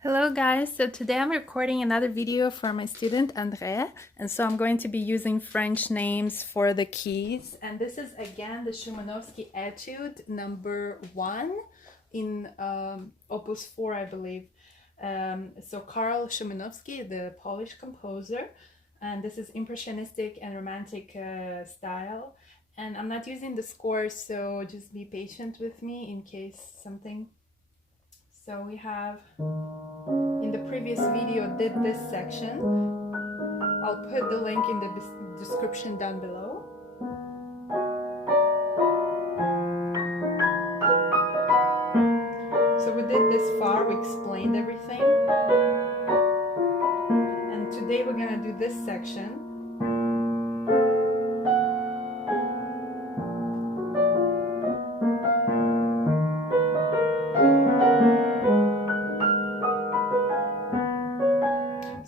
Hello guys, so today I'm recording another video for my student André, and so I'm going to be using French names for the keys, and this is again the Szymanowsky Etude number 1 in opus 4, I believe. So Karol Szymanowsky, the Polish composer, and this is impressionistic and romantic style, and I'm not using the score, so just be patient with me in case something. So we have, in the previous video, did this section. I'll put the link in the description down below. So we did this far, we explained everything. And today we're gonna do this section.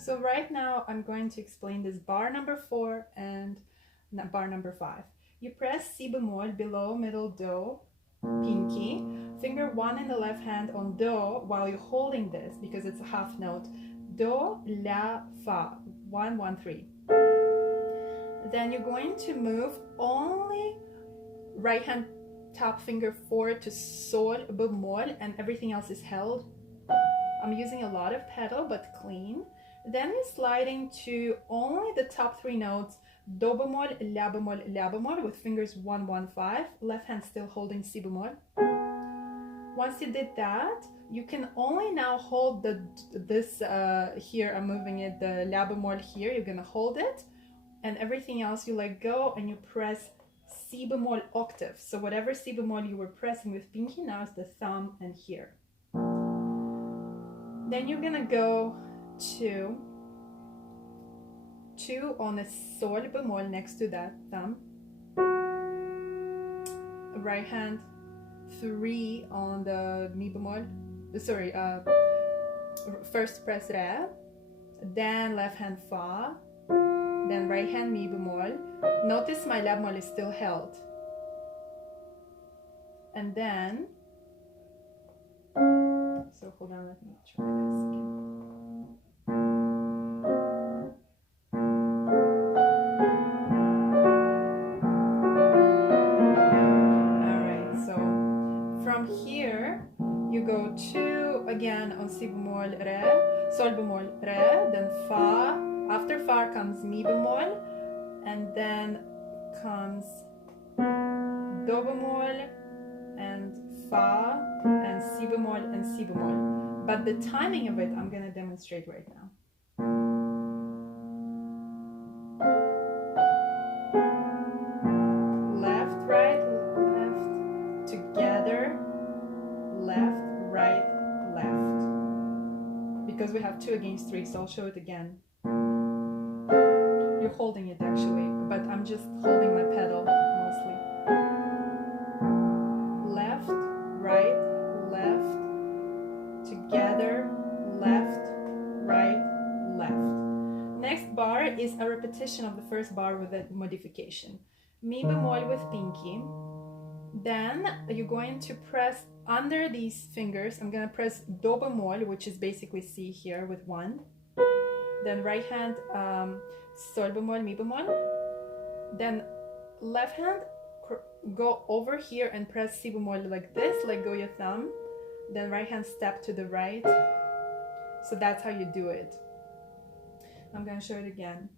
So right now I'm going to explain this bar number 4 and bar number 5. You press Si bemol below middle do, pinky, finger 1 in the left hand on do while you're holding this because it's a half note. Do, la, fa, 1, 1, 3. Then you're going to move only right hand top finger 4 to sol bemol and everything else is held. I'm using a lot of pedal but clean. Then you're sliding to only the top 3 notes, do bemol, la bemol with fingers 1, 1, 5, left hand still holding si bemol. Once you did that, you can only now hold this here, I'm moving it, the la bemol here, you're gonna hold it, and everything else you let go and you press si bemol octave. So whatever si bemol you were pressing with pinky, now is the thumb and here. Then you're gonna go to 2 on a sol bemol next to that thumb, right hand 3 on the mi bemol, sorry, first press re, then left hand fa, then right hand mi bemol. Notice my la bemol is still held, and then, so hold on, let me try this again. You go 2 again on si bemol re, sol bemol re, then fa. After fa comes mi bemol, and then comes do bemol and fa and si bemol. But the timing of it I'm going to demonstrate right now. Left, right, left, together, left, right, left. Because we have 2 against 3, so I'll show it again. You're holding it actually, but I'm just holding my pedal mostly. Left, right, left, together, left, right, left. Next bar is a repetition of the first bar with a modification. Mi bemol with pinky. Then you're going to press under these fingers. I'm going to press do bemol, which is basically C here with 1. Then right hand sol bemol, mi bemol. Then left hand go over here and press si bemol like this, let go your thumb. Then right hand step to the right. So that's how you do it. I'm going to show it again.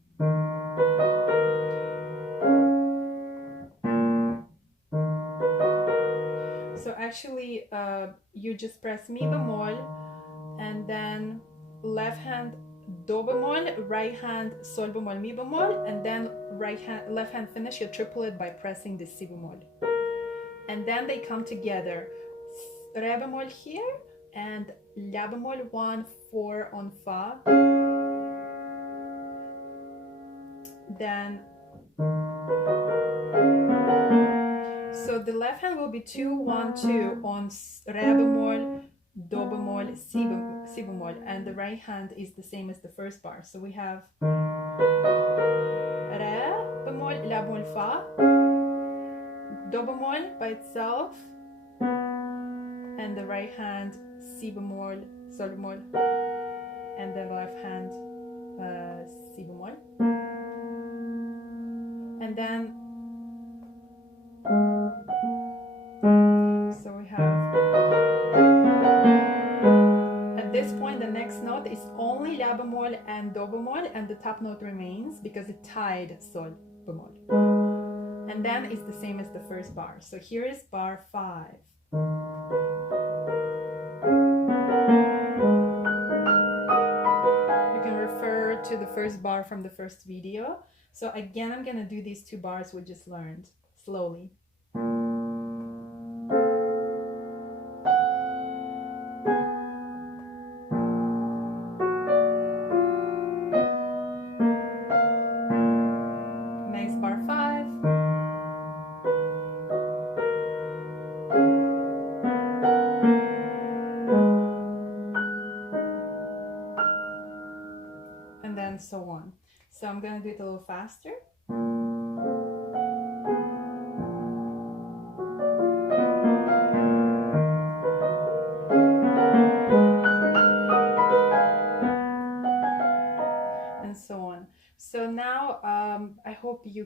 So actually, you just press mi bemol, and then left hand do bemol, right hand sol bemol, mi bemol, and then left hand finish your triplet by pressing the si bemol. And then they come together. Re bemol here and la bemol 1, 4 on fa. Then so the left hand will be 2, 1, 2 on re bemol, do bemol, si bemol, and the right hand is the same as the first bar. So we have re bemol, la bemol, fa, do bemol by itself, and the right hand si bemol, sol bemol, and the left hand si bemol, and then so we have, at this point the next note is only la bemol and do bemol, and the top note remains because it tied sol bemol, and then it's the same as the first bar. So here is bar 5. To the first bar from the first video. So again, I'm gonna do these 2 bars we just learned slowly. Next bar 5. And then so on. So I'm gonna do it a little faster. And so on. So now I hope you